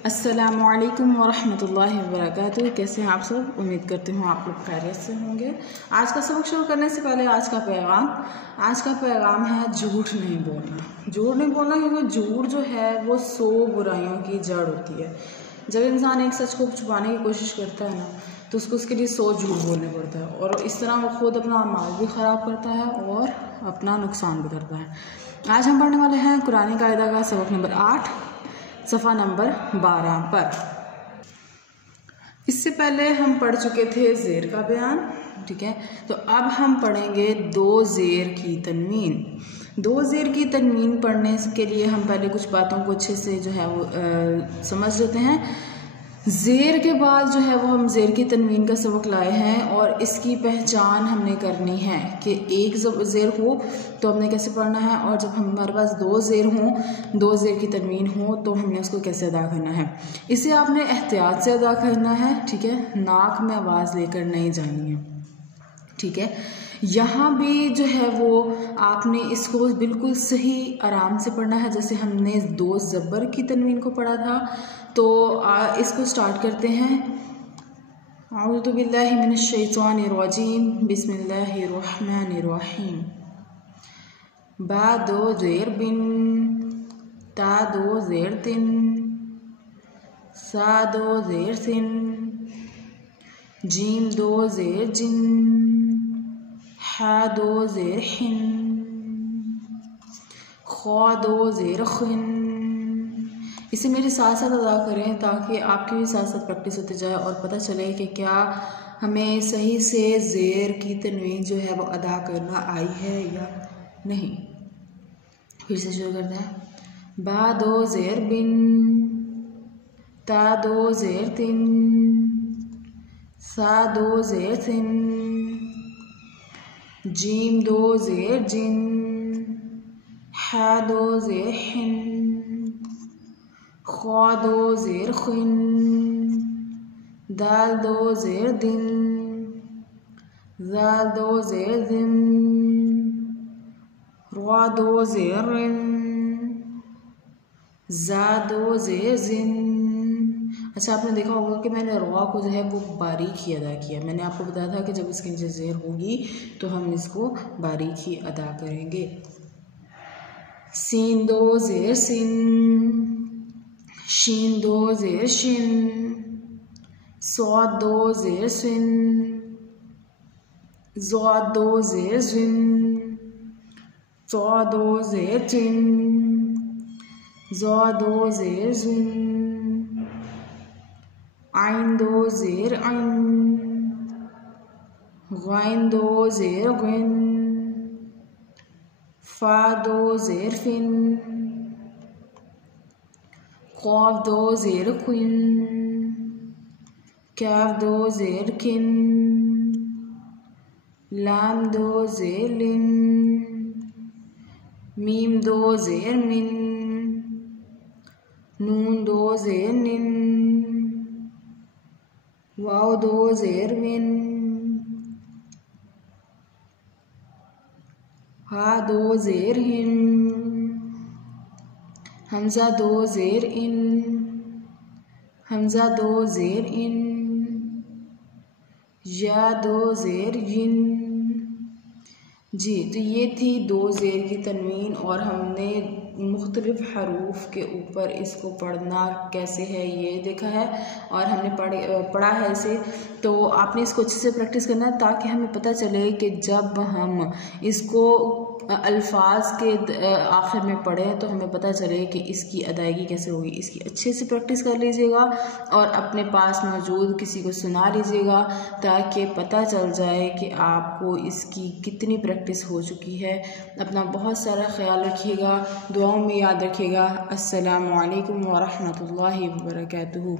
अस्सलामुअलैकुम वरहमतुल्लाहि वबरकातुहू। कैसे हैं आप सब? उम्मीद करती हूँ आप लोग खैरियत से होंगे। आज का सबक शुरू करने से पहले आज का पैगाम है झूठ नहीं बोलना। झूठ नहीं बोलना, क्योंकि झूठ जो है वो 100 बुराइयों की जड़ होती है। जब इंसान एक सच को छुपाने की कोशिश करता है ना, तो उसके लिए 100 झूठ बोलने पड़ता है, और इस तरह वो खुद अपना माल भी ख़राब करता है और अपना नुकसान भी करता है। आज हम पढ़ने वाले हैं कुरानी कायदा का सबक नंबर 8 सफ़ा नंबर 12 पर। इससे पहले हम पढ़ चुके थे ज़ेर का बयान, ठीक है। तो अब हम पढ़ेंगे 2 ज़ेर की तनवीन। 2 ज़ेर की तनवीन पढ़ने के लिए हम पहले कुछ बातों को अच्छे से जो है वो समझ लेते हैं। ज़ेर के बाद जो है वो हम ज़ेर की तनवीन का सबक लाए हैं, और इसकी पहचान हमने करनी है कि एक ज़ेर हो तो हमने कैसे पढ़ना है, और जब हमारे पास 2 ज़ेर हों, 2 ज़ेर की तनवीन हो, तो हमने उसको कैसे अदा करना है। इसे आपने एहतियात से अदा करना है, ठीक है। नाक में आवाज़ लेकर नहीं जानी है, ठीक है। यहाँ भी जो है वो आपने इसको बिल्कुल सही आराम से पढ़ना है, जैसे हमने 2 ज़बर की तनवीन को पढ़ा था। तो इसको स्टार्ट करते हैं। अऊज़ु बिल्लाहि मिनश शैतानिर रजीम, बिस्मिल्लाहिर रहमानिर रहीम। बा 2 ज़ेर बिन, ता 2 ज़ेर तिन, सा 2 ज़ेर सिन, जीम 2 ज़ेर जिन, हा 2 ज़ेर हिन, खा 2 ज़ेर खिन। इसे मेरे साथ साथ अदा करें ताकि आपकी भी साथ साथ प्रैक्टिस होती जाए और पता चले कि क्या हमें सही से ज़ेर की तनवीन जो है वो अदा करना आई है या नहीं। फिर से शुरू करते हैं। बा 2 ज़ेर बिन, ता 2 ज़ेर तिन, सा 2 ज़ेर सिन, जीम 2 ज़ेर जिन, हा 2 ज़ेर हिन, खा 2 ज़ेर खिन, दाल 2 ज़ेर दिन, ज़ाल 2 ज़ेर जिन, रा 2 ज़ेर रिन, ज़ा 2 ज़ेर जिन। अच्छा, आपने देखा होगा कि मैंने रा को जो है वो बारीक ही अदा किया। मैंने आपको बताया था कि जब इसके नीचे ज़ेर होगी तो हम इसको बारीक ही अदा करेंगे। सीन 2 ज़ेर सिन, शीन 2 ज़ेर शिन, सौद 2 ज़ेर सिन, ज़ौद 2 ज़ेर जिन, ज़ौ 2 ज़ेर जिन, ज़ौ 2 ज़ेर जिन, आइन 2 ज़ेर आइन, गाइन 2 ज़ेर गिन, फा 2 ज़ेर फिन, क़ाफ 2 ज़ेर क़िन, काफ 2 ज़ेर किन, लाम 2 ज़ेर लिन, मीम 2 ज़ेर मिन, नून 2 ज़ेर निन, वाव 2 ज़ेर विन, हा 2 ज़ेर हिन, हमज़ा 2 ज़ेर इन, हमज़ा 2 ज़ेर इन, या 2 ज़ेर यिन। जी, तो ये थी 2 ज़ेर की तनवीन, और हमने मुख्तलिफ हरूफ के ऊपर इसको पढ़ना कैसे है ये देखा है, और हमने पढ़ा है इसे। तो आपने इसको अच्छे से प्रैक्टिस करना है ताकि हमें पता चले कि जब हम इसको अल्फाज के आखिर में पढ़ें तो हमें पता चले कि इसकी अदायगी कैसे होगी। इसकी अच्छे से प्रैक्टिस कर लीजिएगा और अपने पास मौजूद किसी को सुना लीजिएगा ताकि पता चल जाए कि आपको इसकी कितनी प्रैक्टिस हो चुकी है। अपना बहुत सारा ख्याल रखिएगा, दुआओं में याद रखिएगा। अस्सलामु अलैकुम वरहमतुल्लाहि वबरकातुहू।